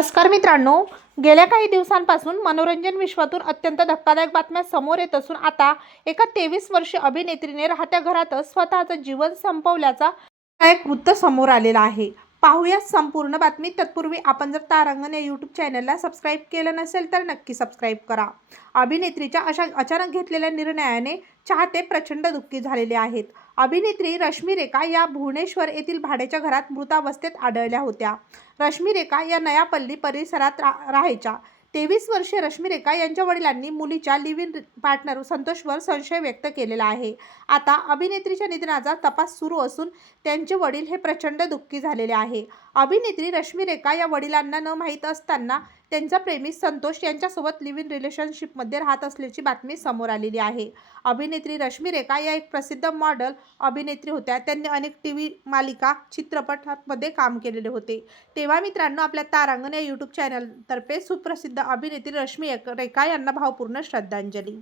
नमस्कार मित्रांनो, गेल्या काही दिवसांपासून मनोरंजन विश्वातून अत्यंत धक्कादायक बातम्या समोर येत असून आता एका 23 वर्षीय अभिनेत्रीने राहत्या घरातच स्वतःचं जीवन संपवल्याचा एक वृत्त समोर आलेला आहे. पाहूया संपूर्ण बातमी. तत्पूर्वी आपण जर तारांगण या यूट्यूब चॅनलला सबस्क्राईब केलं नसेल तर नक्की सबस्क्राईब करा. अभिनेत्रीच्या अशा अचानक घेतलेल्या निर्णयाने चाहते प्रचंड दुःखी झालेले आहेत. अभिनेत्री रश्मी रेखा या भुवनेश्वर येथील भाड्याच्या घरात मृतावस्थेत आढळल्या होत्या. रश्मी रेखा या नयापल्ली परिसरात राहायच्या. 23 वर्षीय रश्मी रेखा यांच्या वडिलांनी मुलीच्या लिव्ह इन पार्टनर संतोषवर संशय व्यक्त केलेला आहे. आता अभिनेत्रीच्या निधनाचा तपास सुरू असून त्यांचे वडील हे प्रचंड दुःखी झालेले आहे. अभिनेत्री रश्मी रेखा या वडिलांना न माहीत असताना त्यांचा प्रेमी संतोष यांच्यासोबत लिव्ह इन रिलेशनशिपमध्ये राहत असल्याची बातमी समोर आलेली आहे. अभिनेत्री रश्मी रेखा या एक प्रसिद्ध मॉडेल अभिनेत्री होत्या. त्यांनी अनेक टीव्ही मालिका, चित्रपटांमध्ये काम केलेले होते. तेव्हा मित्रांनो, आपल्या तारांगण या यूट्यूब चॅनलतर्फे सुप्रसिद्ध अभिनेत्री रश्मी रेखा यांना भावपूर्ण श्रद्धांजली.